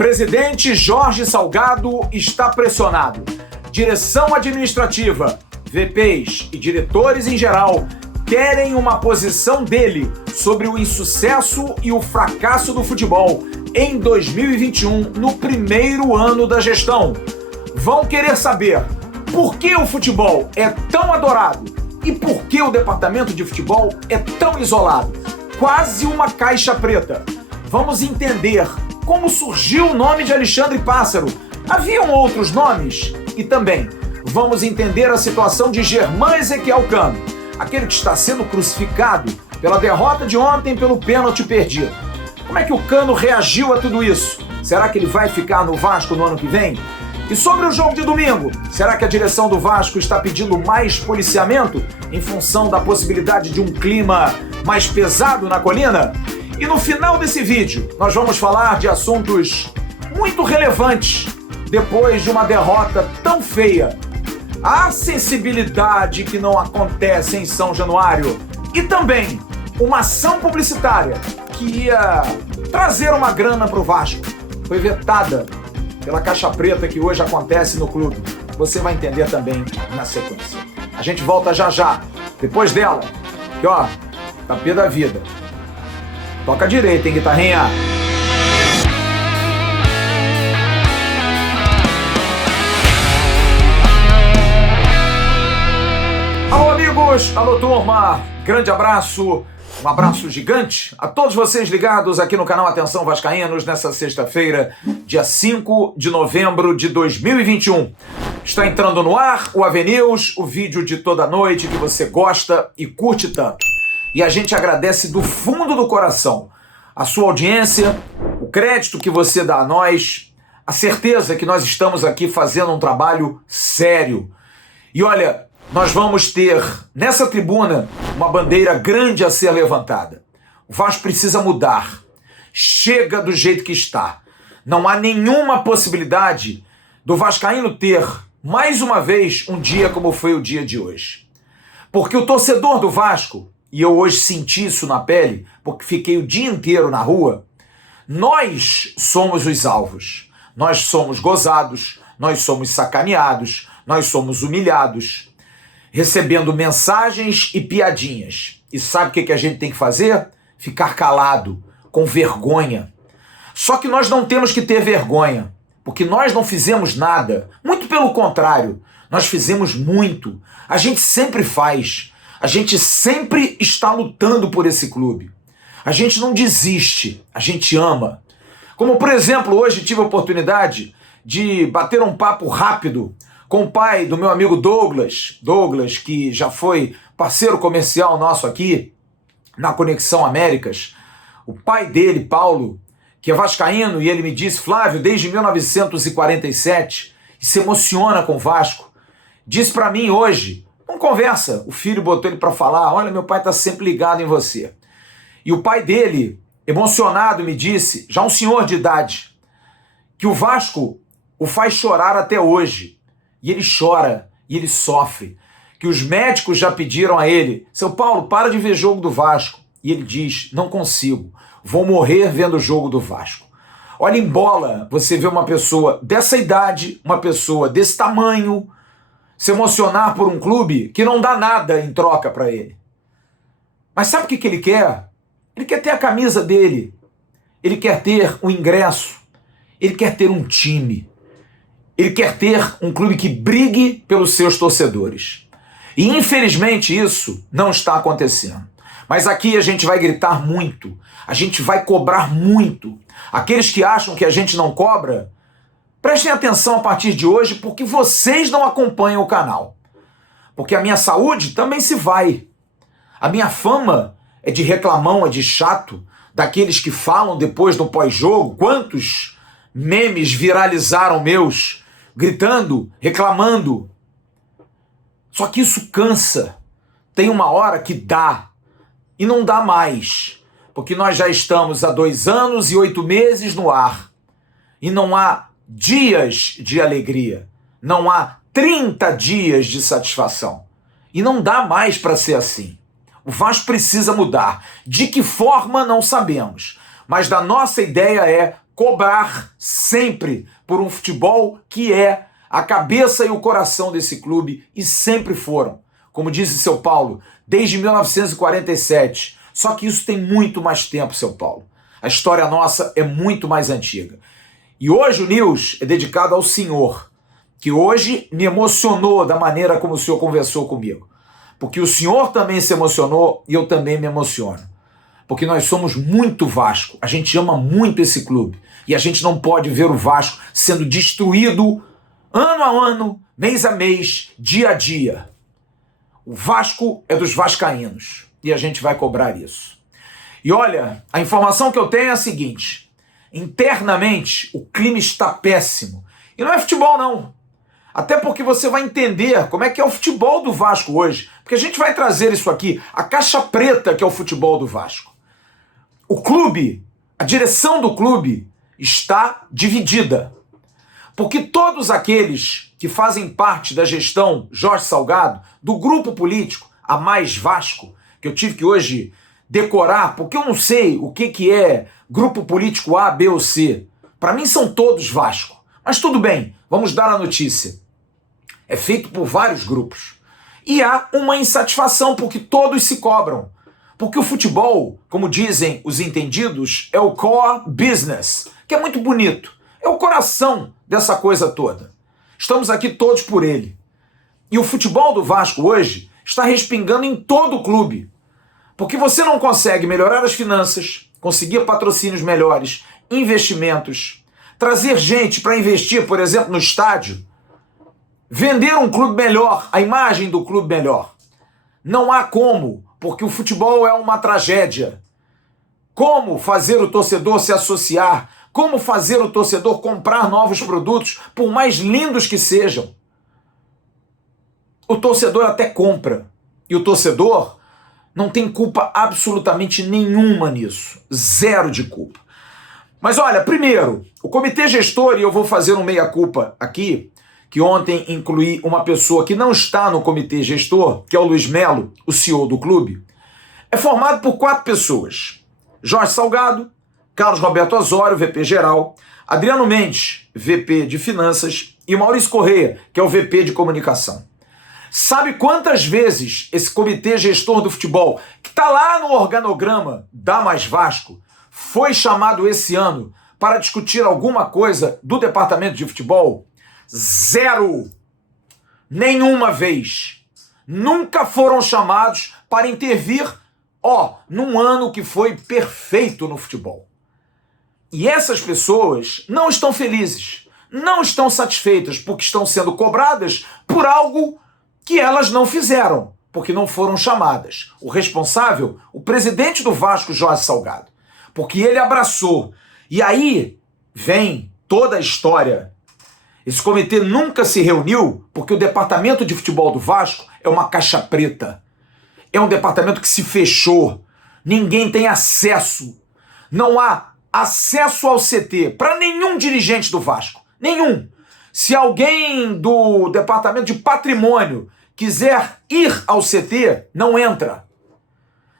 Presidente Jorge Salgado está pressionado. Direção administrativa, VPs e diretores em geral querem uma posição dele sobre o insucesso e o fracasso do futebol em 2021, no primeiro ano da gestão. Vão querer saber por que o futebol é tão adorado e por que o departamento de futebol é tão isolado. Quase uma caixa preta. Vamos entender como surgiu o nome de Alexandre Pássaro. Haviam outros nomes? E também vamos entender a situação de Germán Ezequiel Cano, aquele que está sendo crucificado pela derrota de ontem pelo pênalti perdido. Como é que o Cano reagiu a tudo isso? Será que ele vai ficar no Vasco no ano que vem? E sobre o jogo de domingo, será que a direção do Vasco está pedindo mais policiamento em função da possibilidade de um clima mais pesado na colina? E no final desse vídeo, nós vamos falar de assuntos muito relevantes depois de uma derrota tão feia. A sensibilidade que não acontece em São Januário e também uma ação publicitária que ia trazer uma grana para o Vasco foi vetada pela caixa preta que hoje acontece no clube. Você vai entender também na sequência. A gente volta já já, depois dela, que ó, tá pé da vida. Toca direito, hein, guitarrinha? Alô, amigos! Alô, turma! Grande abraço, um abraço gigante a todos vocês ligados aqui no canal Atenção Vascaínos nessa sexta-feira, dia 5 de novembro de 2021. Está entrando no ar o AVNews, o vídeo de toda noite que você gosta e curte tanto. E a gente agradece do fundo do coração a sua audiência, o crédito que você dá a nós, a certeza que nós estamos aqui fazendo um trabalho sério. E olha, nós vamos ter nessa tribuna uma bandeira grande a ser levantada. O Vasco precisa mudar. Chega do jeito que está. Não há nenhuma possibilidade do vascaíno ter, mais uma vez, um dia como foi o dia de hoje. Porque o torcedor do Vasco, e eu hoje senti isso na pele, porque fiquei o dia inteiro na rua, nós somos os alvos. Nós somos gozados, nós somos sacaneados, nós somos humilhados, recebendo mensagens e piadinhas. E sabe o que a gente tem que fazer? Ficar calado, com vergonha. Só que nós não temos que ter vergonha, porque nós não fizemos nada. Muito pelo contrário, nós fizemos muito. A gente sempre faz. A gente sempre está lutando por esse clube. A gente não desiste, a gente ama. Como, por exemplo, hoje tive a oportunidade de bater um papo rápido com o pai do meu amigo Douglas, que já foi parceiro comercial nosso aqui na Conexão Américas. O pai dele, Paulo, que é vascaíno, e ele me disse, Flávio, desde 1947, e se emociona com o Vasco, disse para mim hoje, não conversa, o filho botou ele para falar, olha, meu pai está sempre ligado em você. E o pai dele, emocionado, me disse, já um senhor de idade, que o Vasco o faz chorar até hoje. E ele chora, e ele sofre. Que os médicos já pediram a ele, seu Paulo, para de ver jogo do Vasco. E ele diz, não consigo, vou morrer vendo o jogo do Vasco. Olha, em bola, você vê uma pessoa dessa idade, uma pessoa desse tamanho, se emocionar por um clube que não dá nada em troca para ele. Mas sabe o que ele quer? Ele quer ter a camisa dele, ele quer ter um ingresso, ele quer ter um time. Ele quer ter um clube que brigue pelos seus torcedores. E infelizmente isso não está acontecendo. Mas aqui a gente vai gritar muito, a gente vai cobrar muito. Aqueles que acham que a gente não cobra, prestem atenção a partir de hoje, porque vocês não acompanham o canal. Porque a minha saúde também se vai. A minha fama é de reclamão, é de chato, daqueles que falam depois do pós-jogo. Quantos memes viralizaram meus, gritando, reclamando. Só que isso cansa. Tem uma hora que dá. E não dá mais. Porque nós já estamos há 2 anos e 8 meses no ar. E não há dias de alegria. Não há 30 dias de satisfação. E não dá mais para ser assim. O Vasco precisa mudar. De que forma, não sabemos. Mas da nossa ideia é cobrar sempre por um futebol que é a cabeça e o coração desse clube e sempre foram. Como disse seu Paulo, desde 1947. Só que isso tem muito mais tempo, seu Paulo. A história nossa é muito mais antiga. E hoje o News é dedicado ao senhor, que hoje me emocionou da maneira como o senhor conversou comigo. Porque o senhor também se emocionou e eu também me emociono. Porque nós somos muito Vasco, a gente ama muito esse clube. E a gente não pode ver o Vasco sendo destruído ano a ano, mês a mês, dia a dia. O Vasco é dos vascaínos e a gente vai cobrar isso. E olha, a informação que eu tenho é a seguinte: internamente o clima está péssimo. E não é futebol não. Até porque você vai entender como é que é o futebol do Vasco hoje. Porque a gente vai trazer isso aqui, a caixa preta que é o futebol do Vasco. O clube, a direção do clube está dividida. Porque todos aqueles que fazem parte da gestão Jorge Salgado, do grupo político A Mais Vasco, que eu tive que hoje decorar, porque eu não sei o que é grupo político A, B ou C. Para mim são todos Vasco. Mas tudo bem, vamos dar a notícia. É feito por vários grupos. E há uma insatisfação porque todos se cobram. Porque o futebol, como dizem os entendidos, é o core business, que é muito bonito. É o coração dessa coisa toda. Estamos aqui todos por ele. E o futebol do Vasco hoje está respingando em todo o clube. Porque você não consegue melhorar as finanças, conseguir patrocínios melhores, investimentos, trazer gente para investir, por exemplo, no estádio, vender um clube melhor, a imagem do clube melhor. Não há como, porque o futebol é uma tragédia. Como fazer o torcedor se associar? Como fazer o torcedor comprar novos produtos, por mais lindos que sejam? O torcedor até compra. E o torcedor não tem culpa absolutamente nenhuma nisso. Zero de culpa. Mas olha, primeiro, o comitê gestor, e eu vou fazer um meia-culpa aqui, que ontem incluí uma pessoa que não está no comitê gestor, que é o Luiz Melo, o CEO do clube, é formado por 4 pessoas. Jorge Salgado, Carlos Roberto Osório, VP geral, Adriano Mendes, VP de finanças, e Maurício Correia, que é o VP de comunicação. Sabe quantas vezes esse comitê gestor do futebol, que está lá no organograma da Mais Vasco, foi chamado esse ano para discutir alguma coisa do departamento de futebol? 0! Nenhuma vez. Nunca foram chamados para intervir, num ano que foi perfeito no futebol. E essas pessoas não estão felizes, não estão satisfeitas, porque estão sendo cobradas por algo que elas não fizeram, porque não foram chamadas. O responsável, o presidente do Vasco, Jorge Salgado, porque ele abraçou. E aí vem toda a história. Esse comitê nunca se reuniu porque o departamento de futebol do Vasco é uma caixa preta. É um departamento que se fechou. Ninguém tem acesso. Não há acesso ao CT para nenhum dirigente do Vasco. Nenhum. Se alguém do departamento de patrimônio quiser ir ao CT, não entra.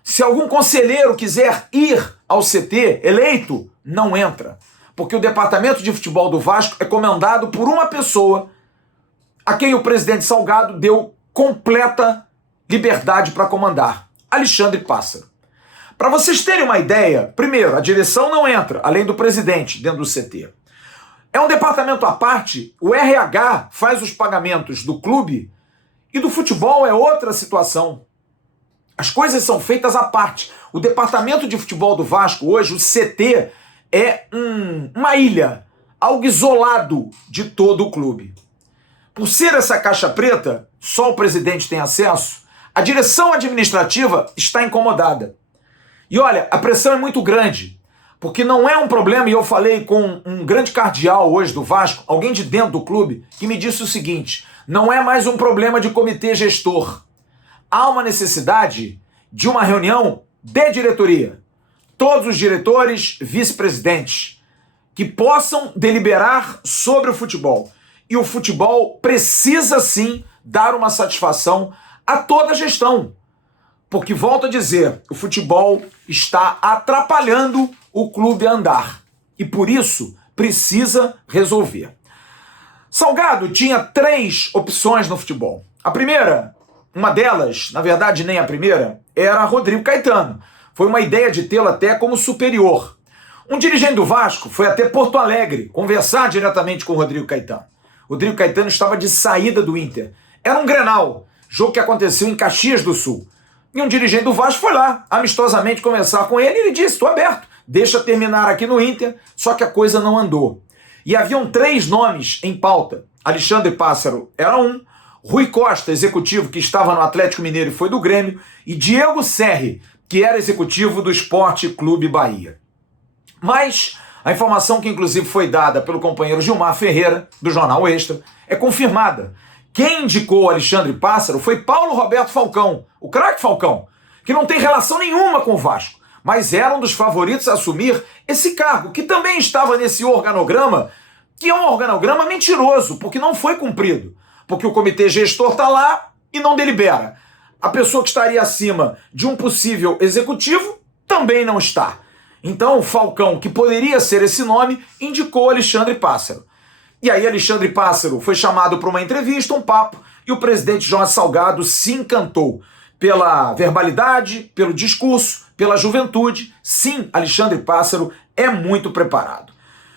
Se algum conselheiro quiser ir ao CT eleito, não entra. Porque o departamento de futebol do Vasco é comandado por uma pessoa a quem o presidente Salgado deu completa liberdade para comandar, Alexandre Pássaro. Para vocês terem uma ideia, primeiro, a direção não entra, além do presidente, dentro do CT. É um departamento à parte, o RH faz os pagamentos do clube e do futebol é outra situação. As coisas são feitas à parte. O departamento de futebol do Vasco hoje, o CT, é uma ilha, algo isolado de todo o clube. Por ser essa caixa preta, só o presidente tem acesso, a direção administrativa está incomodada. E olha, a pressão é muito grande, porque não é um problema, e eu falei com um grande cardeal hoje do Vasco, alguém de dentro do clube, que me disse o seguinte: não é mais um problema de comitê gestor. Há uma necessidade de uma reunião de diretoria. Todos os diretores, vice-presidentes, que possam deliberar sobre o futebol. E o futebol precisa sim dar uma satisfação a toda a gestão. Porque, volto a dizer, o futebol está atrapalhando o clube a andar. e por isso precisa resolver. Salgado tinha 3 opções no futebol. A primeira, uma delas, na verdade nem a primeira, era Rodrigo Caetano. Foi uma ideia de tê-lo até como superior. Um dirigente do Vasco foi até Porto Alegre conversar diretamente com o Rodrigo Caetano. Rodrigo Caetano estava de saída do Inter. Era um Grenal, jogo que aconteceu em Caxias do Sul. E um dirigente do Vasco foi lá, amistosamente, conversar com ele e ele disse, estou aberto, deixa terminar aqui no Inter, só que a coisa não andou. E haviam 3 nomes em pauta. Alexandre Pássaro era um, Rui Costa, executivo que estava no Atlético Mineiro e foi do Grêmio, e Diego Serri, que era executivo do Sport Clube Bahia. Mas a informação que inclusive foi dada pelo companheiro Gilmar Ferreira, do Jornal Extra, é confirmada. Quem indicou Alexandre Pássaro foi Paulo Roberto Falcão, o craque Falcão, que não tem relação nenhuma com o Vasco, mas era um dos favoritos a assumir esse cargo, que também estava nesse organograma, que é um organograma mentiroso, porque não foi cumprido, porque o comitê gestor está lá e não delibera. A pessoa que estaria acima de um possível executivo também não está. Então o Falcão, que poderia ser esse nome, indicou Alexandre Pássaro. E aí Alexandre Pássaro foi chamado para uma entrevista, um papo, e o presidente Jorge Salgado se encantou pela verbalidade, pelo discurso, pela juventude. Sim, Alexandre Pássaro é muito preparado.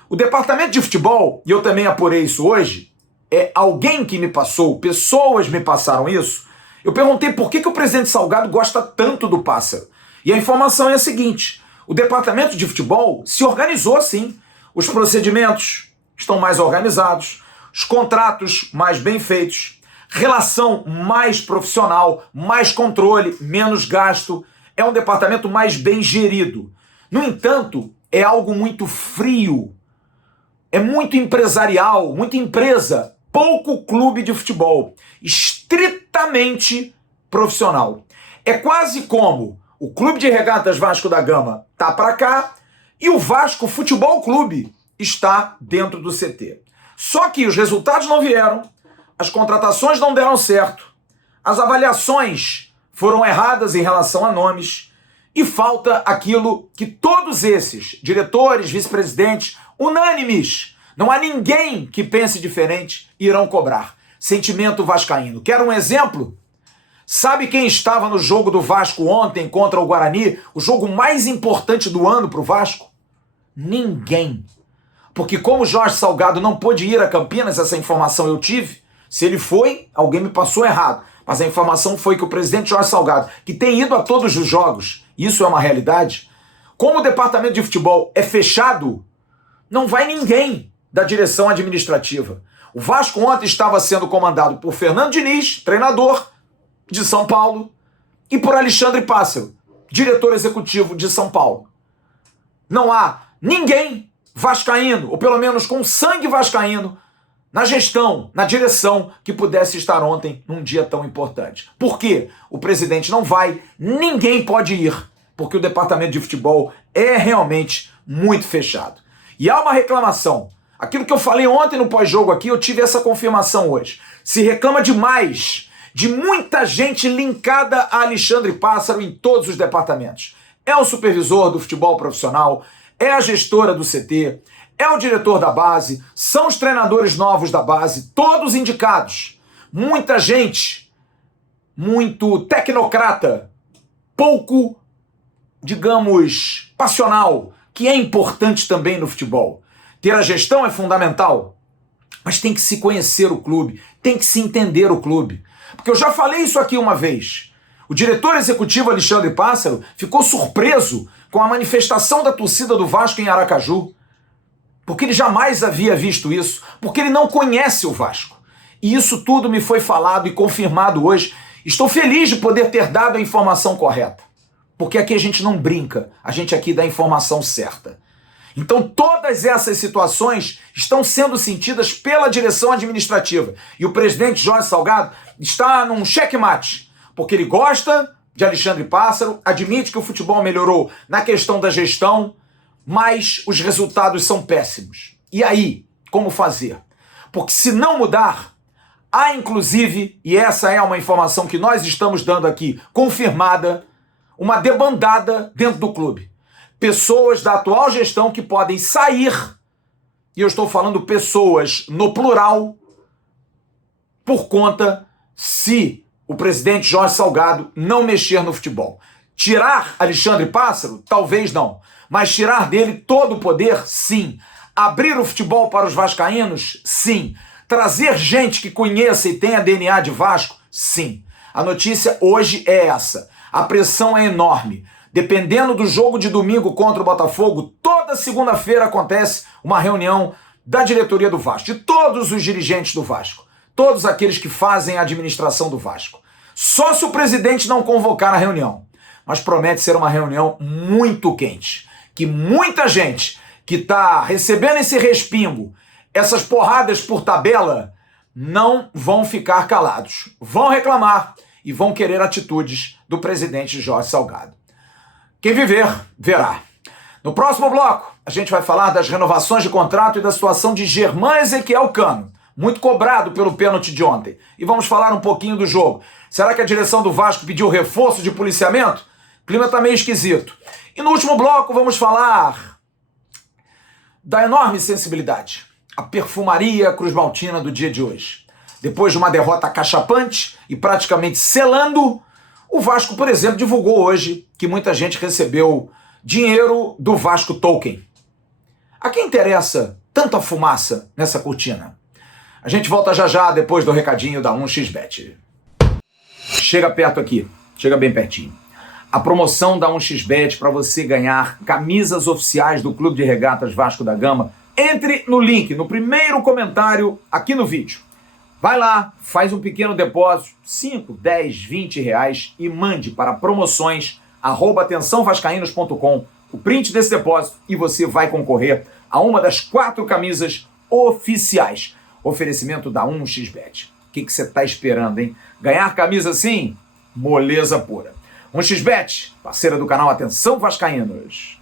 O departamento de futebol, e eu também apurei isso hoje, é alguém que me passou, pessoas me passaram isso. Eu perguntei por que o presidente Salgado gosta tanto do Pássaro. E a informação é a seguinte, o departamento de futebol se organizou sim. Os procedimentos estão mais organizados, os contratos mais bem feitos, relação mais profissional, mais controle, menos gasto. É um departamento mais bem gerido. No entanto, é algo muito frio, é muito empresarial, muita empresa, pouco clube de futebol, estritamente profissional. É quase como o Clube de Regatas Vasco da Gama tá para cá e o Vasco Futebol Clube está dentro do CT. Só que os resultados não vieram, as contratações não deram certo, as avaliações foram erradas em relação a nomes e falta aquilo que todos esses diretores, vice-presidentes, unânimes, não há ninguém que pense diferente, irão cobrar. Sentimento vascaíno. Quer um exemplo? Sabe quem estava no jogo do Vasco ontem contra o Guarani? O jogo mais importante do ano para o Vasco? Ninguém. Porque como o Jorge Salgado não pôde ir a Campinas, essa informação eu tive, se ele foi, alguém me passou errado. Mas a informação foi que o presidente Jorge Salgado, que tem ido a todos os jogos, isso é uma realidade, como o departamento de futebol é fechado, não vai ninguém da direção administrativa. O Vasco ontem estava sendo comandado por Fernando Diniz, treinador de São Paulo, e por Alexandre Pássaro, diretor executivo de São Paulo. Não há ninguém vascaíno, ou pelo menos com sangue vascaíno, na gestão, na direção, que pudesse estar ontem num dia tão importante. Por quê? O presidente não vai, ninguém pode ir, porque o departamento de futebol é realmente muito fechado. E há uma reclamação. Aquilo que eu falei ontem no pós-jogo aqui, eu tive essa confirmação hoje. Se reclama demais de muita gente linkada a Alexandre Pássaro em todos os departamentos. É o supervisor do futebol profissional, é a gestora do CT, é o diretor da base, são os treinadores novos da base, todos indicados. Muita gente, muito tecnocrata, pouco, digamos, passional, que é importante também no futebol. Ter a gestão é fundamental, mas tem que se conhecer o clube, tem que se entender o clube. Porque eu já falei isso aqui uma vez. O diretor executivo Alexandre Pássaro ficou surpreso com a manifestação da torcida do Vasco em Aracaju, porque ele jamais havia visto isso, porque ele não conhece o Vasco. E isso tudo me foi falado e confirmado hoje. Estou feliz de poder ter dado a informação correta, porque aqui a gente não brinca, a gente aqui dá a informação certa. Então todas essas situações estão sendo sentidas pela direção administrativa. E o presidente Jorge Salgado está num checkmate, porque ele gosta de Alexandre Pássaro, admite que o futebol melhorou na questão da gestão, mas os resultados são péssimos. E aí, como fazer? Porque se não mudar, há inclusive, e essa é uma informação que nós estamos dando aqui, confirmada, uma debandada dentro do clube. pessoas da atual gestão que podem sair, e eu estou falando pessoas no plural, por conta se o presidente Jorge Salgado não mexer no futebol. Tirar Alexandre Pássaro? Talvez não. Mas tirar dele todo o poder? Sim. Abrir o futebol para os vascaínos? Sim. Trazer gente que conheça e tenha DNA de Vasco? Sim. A notícia hoje é essa. A pressão é enorme. Dependendo do jogo de domingo contra o Botafogo, toda segunda-feira acontece uma reunião da diretoria do Vasco, de todos os dirigentes do Vasco, todos aqueles que fazem a administração do Vasco. Só se o presidente não convocar a reunião. Mas promete ser uma reunião muito quente, que muita gente que está recebendo esse respingo, essas porradas por tabela, não vão ficar calados. Vão reclamar e vão querer atitudes do presidente Jorge Salgado. Quem viver, verá. No próximo bloco, a gente vai falar das renovações de contrato e da situação de Germán Ezequiel Cano, muito cobrado pelo pênalti de ontem. E vamos falar um pouquinho do jogo. Será que a direção do Vasco pediu reforço de policiamento? O clima tá meio esquisito. E no último bloco vamos falar da enorme sensibilidade, a perfumaria cruzmaltina do dia de hoje. Depois de uma derrota cachapante e praticamente selando, o Vasco, por exemplo, divulgou hoje que muita gente recebeu dinheiro do Vasco Token. A quem interessa tanta fumaça nessa cortina? A gente volta já já depois do recadinho da 1xBet. Chega perto aqui, chega bem pertinho. A promoção da 1xBet para você ganhar camisas oficiais do Clube de Regatas Vasco da Gama. Entre no link, no primeiro comentário aqui no vídeo. Vai lá, faz um pequeno depósito, 5, 10, 20 reais e mande para promoções@atençãovascaínos.com o print desse depósito e você vai concorrer a uma das 4 camisas oficiais. Oferecimento da 1xBet. O que você está esperando, hein? Ganhar camisa assim? Moleza pura. 1xBet, parceira do canal Atenção Vascaínos.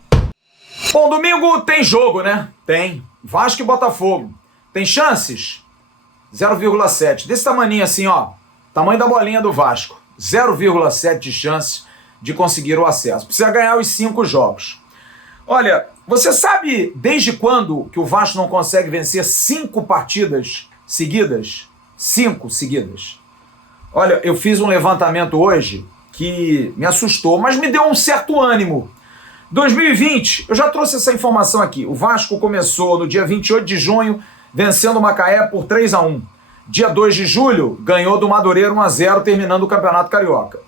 Bom, domingo tem jogo, né? Tem. Vasco e Botafogo. Tem chances? 0,7. Desse tamaninho assim, ó. Tamanho da bolinha do Vasco. 0,7 de chance de conseguir o acesso. Precisa ganhar os 5 jogos. Olha, você sabe desde quando que o Vasco não consegue vencer 5 partidas seguidas? 5 seguidas. Olha, eu fiz um levantamento hoje que me assustou, mas me deu um certo ânimo. 2020, eu já trouxe essa informação aqui. O Vasco começou no dia 28 de junho, vencendo o Macaé por 3-1. Dia 2 de julho, ganhou do Madureira 1-0, terminando o Campeonato Carioca.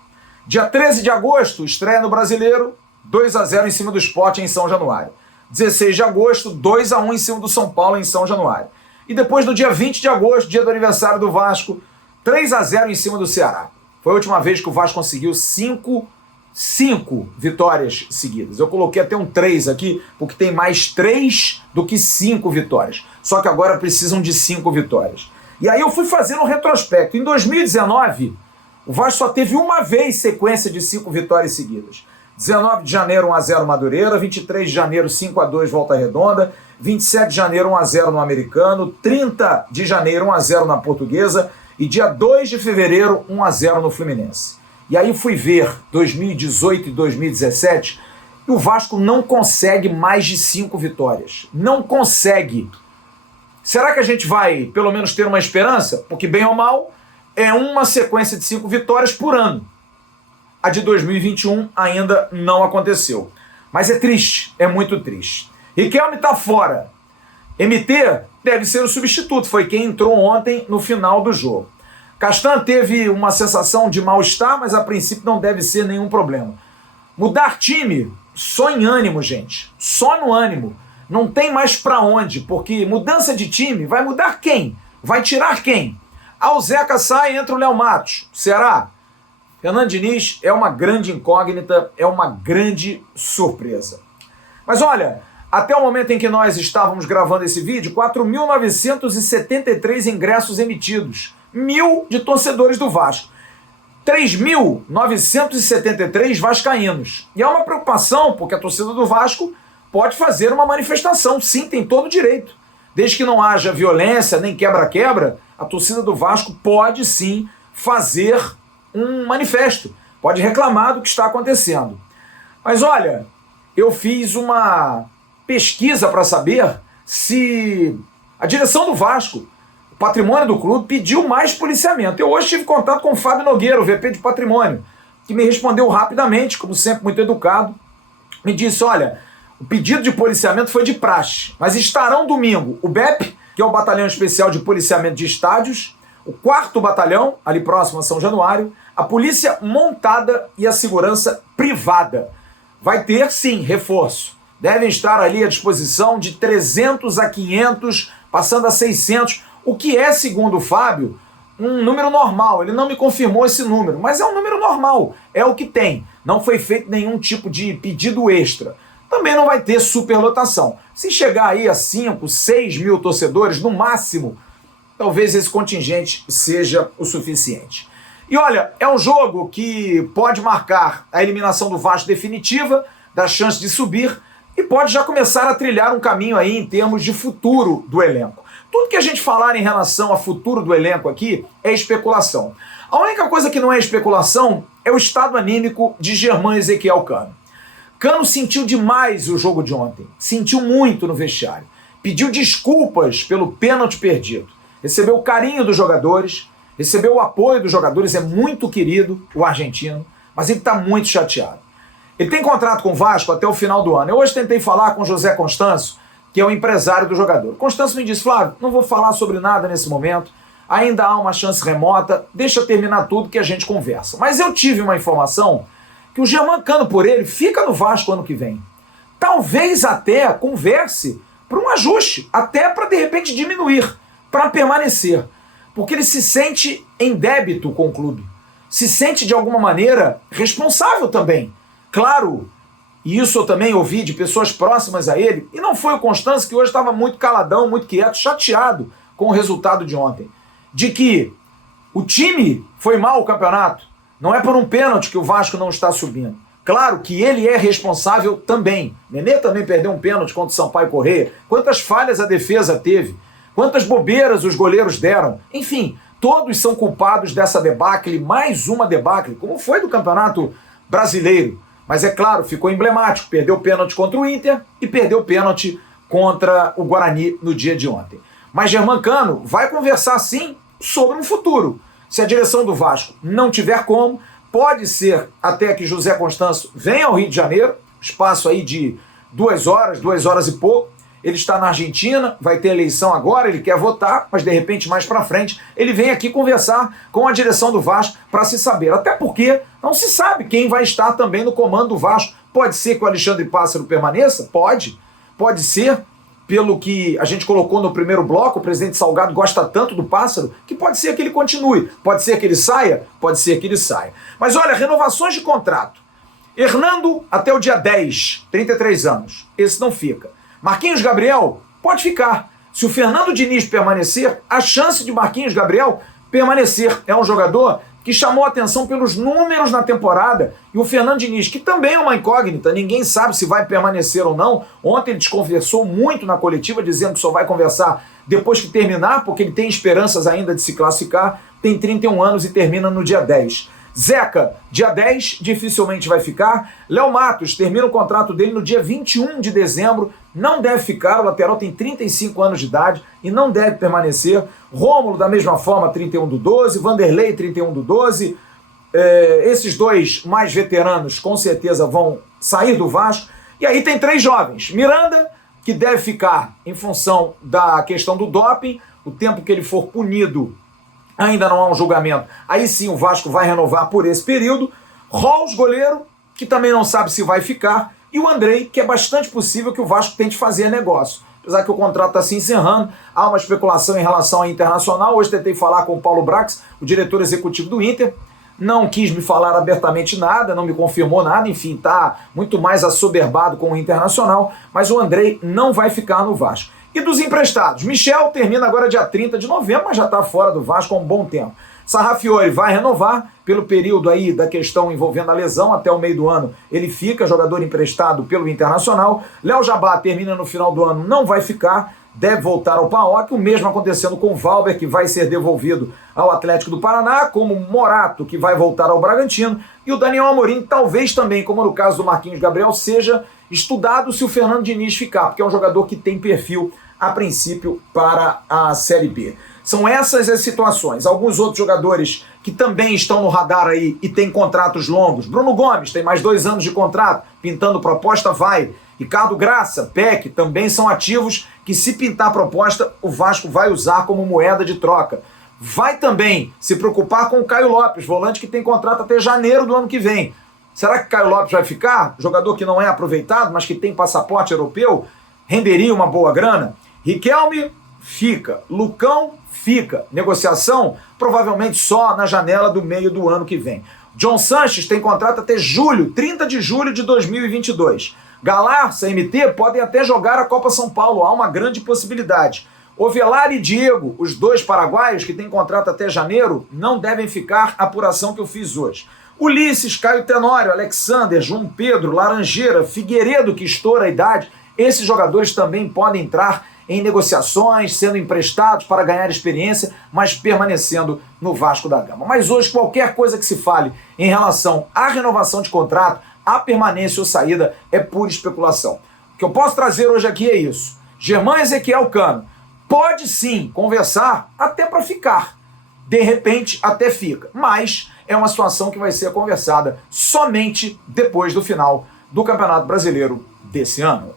Dia 13 de agosto, estreia no Brasileiro, 2-0 em cima do Sport em São Januário. 16 de agosto, 2-1 em cima do São Paulo em São Januário. E depois, no dia 20 de agosto, dia do aniversário do Vasco, 3-0 em cima do Ceará. Foi a última vez que o Vasco conseguiu 5 vitórias seguidas. Eu coloquei até um 3 aqui, porque tem mais 3 do que 5 vitórias. Só que agora precisam de 5 vitórias. E aí eu fui fazendo um retrospecto. Em 2019, o Vasco só teve uma vez sequência de 5 vitórias seguidas. 19 de janeiro, 1-0 Madureira. 23 de janeiro, 5-2 Volta Redonda. 27 de janeiro, 1-0 no Americano. 30 de janeiro, 1-0 na Portuguesa. E dia 2 de fevereiro, 1-0 no Fluminense. E aí fui ver 2018 e 2017 e o Vasco não consegue mais de 5 vitórias. Não consegue. Será que a gente vai, pelo menos, ter uma esperança? Porque, bem ou mal, é uma sequência de 5 vitórias por ano. A de 2021 ainda não aconteceu. Mas é triste, é muito triste. Riquelme está fora. MT deve ser o substituto, foi quem entrou ontem no final do jogo. Castan teve uma sensação de mal-estar, mas a princípio não deve ser nenhum problema. Mudar time, só em ânimo, gente. Só no ânimo. Não tem mais pra onde, porque mudança de time vai mudar quem? Vai tirar quem? O Zeca sai e entra o Léo Matos. Será? Fernando Diniz é uma grande incógnita, é uma grande surpresa. Mas olha, até o momento em que nós estávamos gravando esse vídeo, 4.973 ingressos emitidos. 1.000 de torcedores do Vasco. 3.973 vascaínos. E é uma preocupação, porque a torcida do Vasco pode fazer uma manifestação. Sim, tem todo o direito. Desde que não haja violência, nem quebra-quebra, a torcida do Vasco pode sim fazer um manifesto. Pode reclamar do que está acontecendo. Mas olha, eu fiz uma pesquisa para saber se a direção do Vasco, o patrimônio do clube, pediu mais policiamento. Eu hoje tive contato com o Fábio Nogueira, o VP de patrimônio, que me respondeu rapidamente, como sempre muito educado, me disse, olha, o pedido de policiamento foi de praxe, mas estarão domingo o BEP, que é o Batalhão Especial de Policiamento de Estádios, o 4º Batalhão, ali próximo a São Januário, a Polícia Montada e a Segurança Privada. Vai ter, sim, reforço. Devem estar ali à disposição de 300 a 500, passando a 600, o que é, segundo o Fábio, um número normal. Ele não me confirmou esse número, mas é um número normal, é o que tem. Não foi feito nenhum tipo de pedido extra. Também não vai ter superlotação. Se chegar aí a 5, 6 mil torcedores, no máximo, talvez esse contingente seja o suficiente. E olha, é um jogo que pode marcar a eliminação do Vasco definitiva, da chance de subir, e pode já começar a trilhar um caminho aí em termos de futuro do elenco. Tudo que a gente falar em relação ao futuro do elenco aqui é especulação. A única coisa que não é especulação é o estado anímico de Germán Ezequiel Cano. Cano sentiu demais o jogo de ontem, sentiu muito no vestiário, pediu desculpas pelo pênalti perdido, recebeu o carinho dos jogadores, recebeu o apoio dos jogadores, é muito querido o argentino, mas ele está muito chateado. Ele tem contrato com o Vasco até o final do ano. Eu hoje tentei falar com o José Constâncio, que é o empresário do jogador. Constâncio me disse, Flávio, não vou falar sobre nada nesse momento, ainda há uma chance remota, deixa terminar tudo que a gente conversa. Mas eu tive uma informação que o Germán Cano, por ele, fica no Vasco ano que vem. Talvez até converse para um ajuste, até para de repente diminuir, para permanecer. Porque ele se sente em débito com o clube. Se sente de alguma maneira responsável também. Claro, e isso eu também ouvi de pessoas próximas a ele, e não foi o Constâncio, que hoje estava muito caladão, muito quieto, chateado com o resultado de ontem. De que o time foi mal o campeonato. Não é por um pênalti que o Vasco não está subindo. Claro que ele é responsável também. Nenê também perdeu um pênalti contra o Sampaio Corrêa. Quantas falhas a defesa teve? Quantas bobeiras os goleiros deram? Enfim, todos são culpados dessa debacle, mais uma debacle, como foi do Campeonato Brasileiro. Mas é claro, ficou emblemático. Perdeu o pênalti contra o Inter e perdeu o pênalti contra o Guarani no dia de ontem. Mas Germán Cano vai conversar sim sobre um futuro. Se a direção do Vasco não tiver como, pode ser até que José Constâncio venha ao Rio de Janeiro, espaço aí de 2 horas e pouco. Ele está na Argentina, vai ter eleição agora, ele quer votar, mas de repente mais para frente ele vem aqui conversar com a direção do Vasco para se saber. Até porque não se sabe quem vai estar também no comando do Vasco. Pode ser que o Alexandre Pássaro permaneça? Pode. Pode ser, pelo que a gente colocou no primeiro bloco, o presidente Salgado gosta tanto do Pássaro, que pode ser que ele continue. Pode ser que ele saia? Pode ser que ele saia. Mas olha, renovações de contrato. Hernando até o dia 10, 33 anos. Esse não fica. Marquinhos Gabriel pode ficar. Se o Fernando Diniz permanecer, a chance de Marquinhos Gabriel permanecer. É um jogador que chamou a atenção pelos números na temporada, e o Fernando Diniz, que também é uma incógnita, ninguém sabe se vai permanecer ou não. Ontem ele desconversou muito na coletiva, dizendo que só vai conversar depois que terminar, porque ele tem esperanças ainda de se classificar, tem 31 anos e termina no dia 10. Zeca, dia 10, dificilmente vai ficar. Léo Matos termina o contrato dele no dia 21 de dezembro, não deve ficar, o lateral tem 35 anos de idade e não deve permanecer. Rômulo, da mesma forma, 31/12, Vanderlei, 31/12. Esses dois mais veteranos, com certeza, vão sair do Vasco. E aí tem 3 jovens. Miranda, que deve ficar em função da questão do doping, o tempo que ele for punido, ainda não há um julgamento, aí sim o Vasco vai renovar por esse período. Rolls, goleiro, que também não sabe se vai ficar, e o Andrei, que é bastante possível que o Vasco tente fazer negócio. Apesar que o contrato está se encerrando, há uma especulação em relação ao Internacional. Hoje tentei falar com o Paulo Brax, o diretor executivo do Inter, não quis me falar abertamente nada, não me confirmou nada, enfim, está muito mais assoberbado com o Internacional, mas o Andrei não vai ficar no Vasco. E dos emprestados, Michel termina agora dia 30 de novembro, mas já está fora do Vasco há um bom tempo. Sarrafiori vai renovar pelo período aí da questão envolvendo a lesão, até o meio do ano ele fica, jogador emprestado pelo Internacional. Léo Jabá termina no final do ano, não vai ficar, deve voltar ao PAOK, o mesmo acontecendo com o Valber, que vai ser devolvido ao Atlético do Paraná, como o Morato, que vai voltar ao Bragantino, e o Daniel Amorim talvez também, como no caso do Marquinhos Gabriel, seja estudado se o Fernando Diniz ficar, porque é um jogador que tem perfil, a princípio, para a Série B. São essas as situações. Alguns outros jogadores que também estão no radar aí e têm contratos longos. Bruno Gomes tem mais 2 anos de contrato, pintando proposta, vai. Ricardo Graça, PEC, também são ativos que, se pintar proposta, o Vasco vai usar como moeda de troca. Vai também se preocupar com o Caio Lopes, volante que tem contrato até janeiro do ano que vem. Será que Caio Lopes vai ficar? Jogador que não é aproveitado, mas que tem passaporte europeu, renderia uma boa grana? Riquelme, fica. Lucão, fica. Negociação, provavelmente só na janela do meio do ano que vem. John Sanches tem contrato até julho, 30 de julho de 2022. Galarça, MT, podem até jogar a Copa São Paulo, há uma grande possibilidade. Ovelar e Diego, os 2 paraguaios que têm contrato até janeiro, não devem ficar, apuração que eu fiz hoje. Ulisses, Caio Tenório, Alexander, João Pedro, Laranjeira, Figueiredo, que estoura a idade, esses jogadores também podem entrar em negociações, sendo emprestados para ganhar experiência, mas permanecendo no Vasco da Gama. Mas hoje, qualquer coisa que se fale em relação à renovação de contrato, a permanência ou saída, é pura especulação. O que eu posso trazer hoje aqui é isso. Germán Ezequiel Cano pode sim conversar até para ficar. De repente até fica. Mas é uma situação que vai ser conversada somente depois do final do Campeonato Brasileiro desse ano.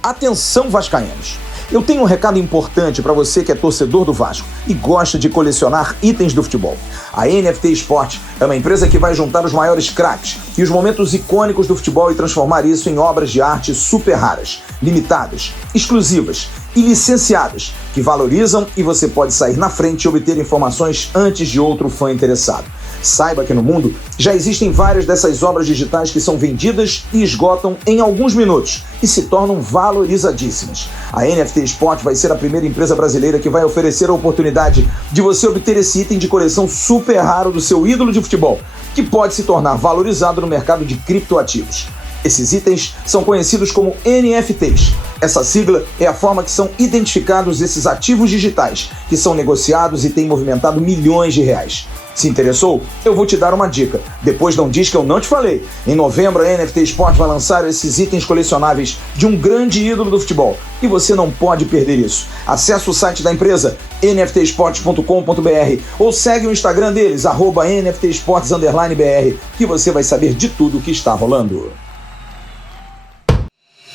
Atenção, vascaínos! Eu tenho um recado importante para você que é torcedor do Vasco e gosta de colecionar itens do futebol. A NFT Sport é uma empresa que vai juntar os maiores craques e os momentos icônicos do futebol e transformar isso em obras de arte super raras, limitadas, exclusivas e licenciadas, que valorizam e você pode sair na frente e obter informações antes de outro fã interessado. Saiba que no mundo já existem várias dessas obras digitais que são vendidas e esgotam em alguns minutos e se tornam valorizadíssimas. A NFT Sport vai ser a primeira empresa brasileira que vai oferecer a oportunidade de você obter esse item de coleção super raro do seu ídolo de futebol, que pode se tornar valorizado no mercado de criptoativos. Esses itens são conhecidos como NFTs. Essa sigla é a forma que são identificados esses ativos digitais, que são negociados e têm movimentado milhões de reais. Se interessou? Eu vou te dar uma dica. Depois não diz que eu não te falei. Em novembro, a NFT Sport vai lançar esses itens colecionáveis de um grande ídolo do futebol. E você não pode perder isso. Acesse o site da empresa, nftsports.com.br, ou segue o Instagram deles, @nftsports_br, que você vai saber de tudo o que está rolando.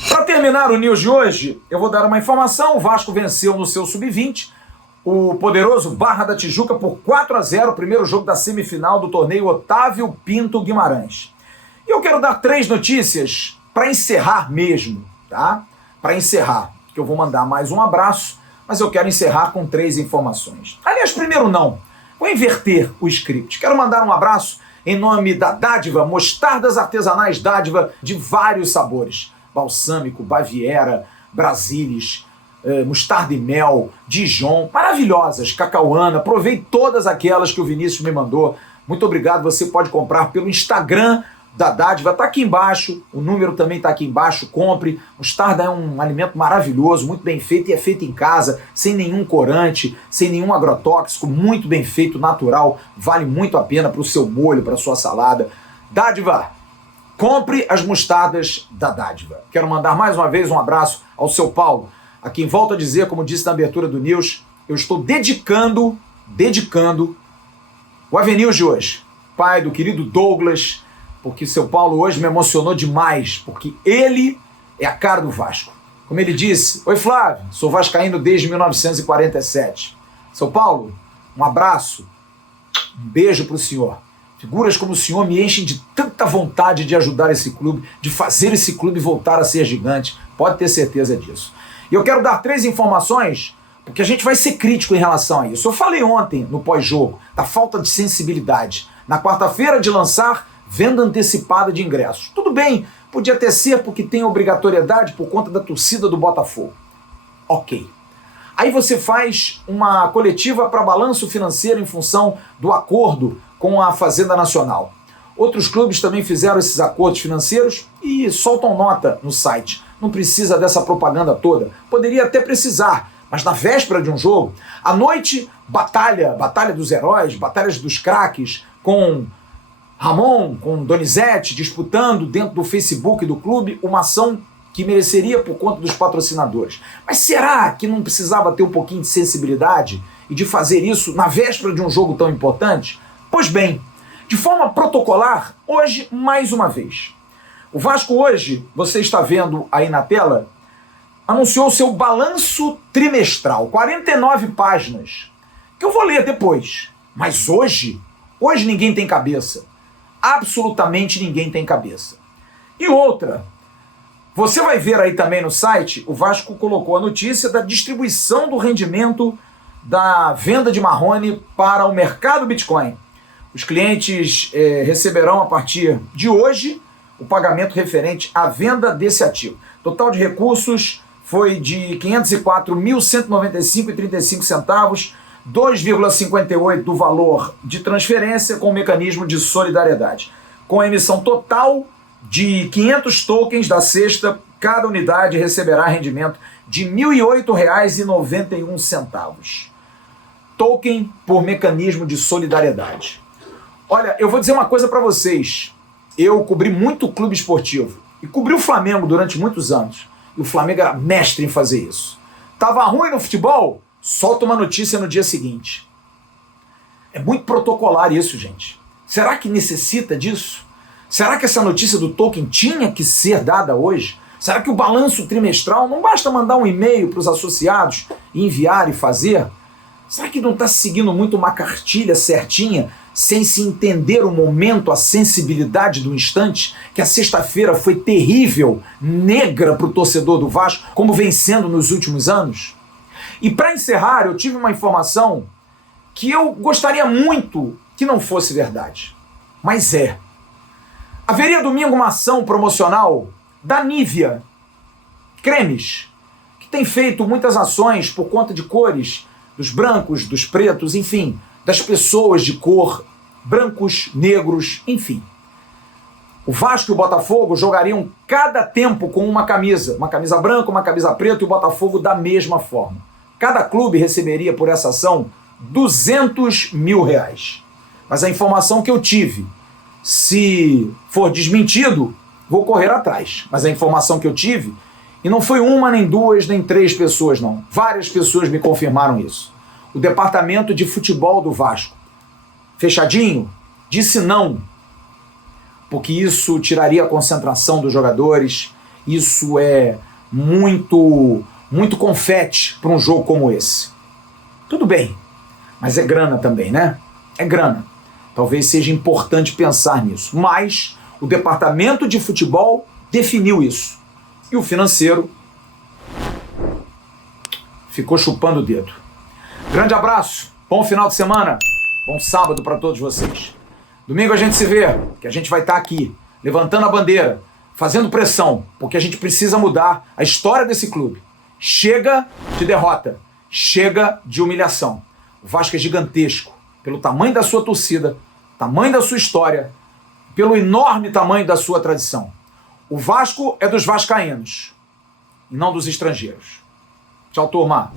Para terminar o news de hoje, eu vou dar uma informação. O Vasco venceu no seu sub-20 o poderoso Barra da Tijuca por 4-0, primeiro jogo da semifinal do torneio Otávio Pinto Guimarães. E eu quero dar 3 notícias para encerrar mesmo, tá? Para encerrar, que eu vou mandar mais um abraço, mas eu quero encerrar com 3 informações. Aliás, primeiro não, vou inverter o script. Quero mandar um abraço em nome da Dádiva, mostardas artesanais Dádiva de vários sabores. Balsâmico, Baviera, Brasilis, mostarda e mel, Dijon, maravilhosas, cacauana, provei todas aquelas que o Vinícius me mandou. Muito obrigado, você pode comprar pelo Instagram da Dádiva, tá aqui embaixo, o número também tá aqui embaixo, compre. Mostarda é um alimento maravilhoso, muito bem feito e é feito em casa, sem nenhum corante, sem nenhum agrotóxico, muito bem feito, natural, vale muito a pena para o seu molho, para a sua salada. Dádiva, compre as mostardas da Dádiva. Quero mandar mais uma vez um abraço ao seu Paulo, a quem volto a dizer, como disse na abertura do News, eu estou dedicando o Avenil de hoje, pai do querido Douglas, porque seu Paulo hoje me emocionou demais, porque ele é a cara do Vasco. Como ele disse, oi Flávio, sou vascaíno desde 1947. Seu Paulo, um abraço, um beijo para o senhor. Figuras como o senhor me enchem de tanta vontade de ajudar esse clube, de fazer esse clube voltar a ser gigante, pode ter certeza disso. E eu quero dar 3 informações, porque a gente vai ser crítico em relação a isso. Eu falei ontem, no pós-jogo, da falta de sensibilidade. Na quarta-feira de lançar, venda antecipada de ingressos. Tudo bem, podia até ser porque tem obrigatoriedade por conta da torcida do Botafogo. Ok. Aí você faz uma coletiva para balanço financeiro em função do acordo com a Fazenda Nacional. Outros clubes também fizeram esses acordos financeiros e soltam nota no site. Não precisa dessa propaganda toda. Poderia até precisar, mas na véspera de um jogo, à noite, batalha dos heróis, batalhas dos craques, com Ramon com Donizete disputando dentro do Facebook do clube uma ação que mereceria por conta dos patrocinadores. Mas será que não precisava ter um pouquinho de sensibilidade e de fazer isso na véspera de um jogo tão importante? Pois bem, de forma protocolar, hoje, mais uma vez. O Vasco hoje, você está vendo aí na tela, anunciou seu balanço trimestral, 49 páginas, que eu vou ler depois. Mas hoje ninguém tem cabeça. Absolutamente ninguém tem cabeça. E outra, você vai ver aí também no site, o Vasco colocou a notícia da distribuição do rendimento da venda de Marrone para o mercado Bitcoin. Os clientes receberão a partir de hoje o pagamento referente à venda desse ativo. Total de recursos foi de R$ 504.195,35, 2,58 do valor de transferência com o mecanismo de solidariedade. Com a emissão total de 500 tokens da cesta, cada unidade receberá rendimento de R$ 1.008,91. Token por mecanismo de solidariedade. Olha, eu vou dizer uma coisa para vocês. Eu cobri muito clube esportivo e cobri o Flamengo durante muitos anos. E o Flamengo era mestre em fazer isso. Tava ruim no futebol? Solta uma notícia no dia seguinte. É muito protocolar isso, gente. Será que necessita disso? Será que essa notícia do token tinha que ser dada hoje? Será que o balanço trimestral não basta mandar um e-mail para os associados, enviar e fazer? Será que não está seguindo muito uma cartilha certinha, sem se entender o momento, a sensibilidade do instante? Que a sexta-feira foi terrível, negra para o torcedor do Vasco, como vem sendo nos últimos anos? E para encerrar, eu tive uma informação que eu gostaria muito que não fosse verdade. Mas é. Haveria domingo uma ação promocional da Nivea Cremes, que tem feito muitas ações por conta de cores, dos brancos, dos pretos, enfim, das pessoas de cor, brancos, negros, enfim. O Vasco e o Botafogo jogariam cada tempo com uma camisa branca, uma camisa preta, e o Botafogo da mesma forma. Cada clube receberia por essa ação R$200 mil. Mas a informação que eu tive, se for desmentido, vou correr atrás. Mas a informação que eu tive, e não foi uma, nem duas, nem três pessoas, não. Várias pessoas me confirmaram isso. O departamento de futebol do Vasco, fechadinho, disse não, porque isso tiraria a concentração dos jogadores. Isso é muito confete para um jogo como esse. Tudo bem, mas é grana também, né? É grana. Talvez seja importante pensar nisso. Mas o departamento de futebol definiu isso. E o financeiro ficou chupando o dedo. Grande abraço, bom final de semana, bom sábado para todos vocês. Domingo a gente se vê, que a gente vai estar aqui, levantando a bandeira, fazendo pressão, porque a gente precisa mudar a história desse clube. Chega de derrota, chega de humilhação. O Vasco é gigantesco, pelo tamanho da sua torcida, tamanho da sua história, pelo enorme tamanho da sua tradição. O Vasco é dos vascaínos, e não dos estrangeiros. Tchau, turma.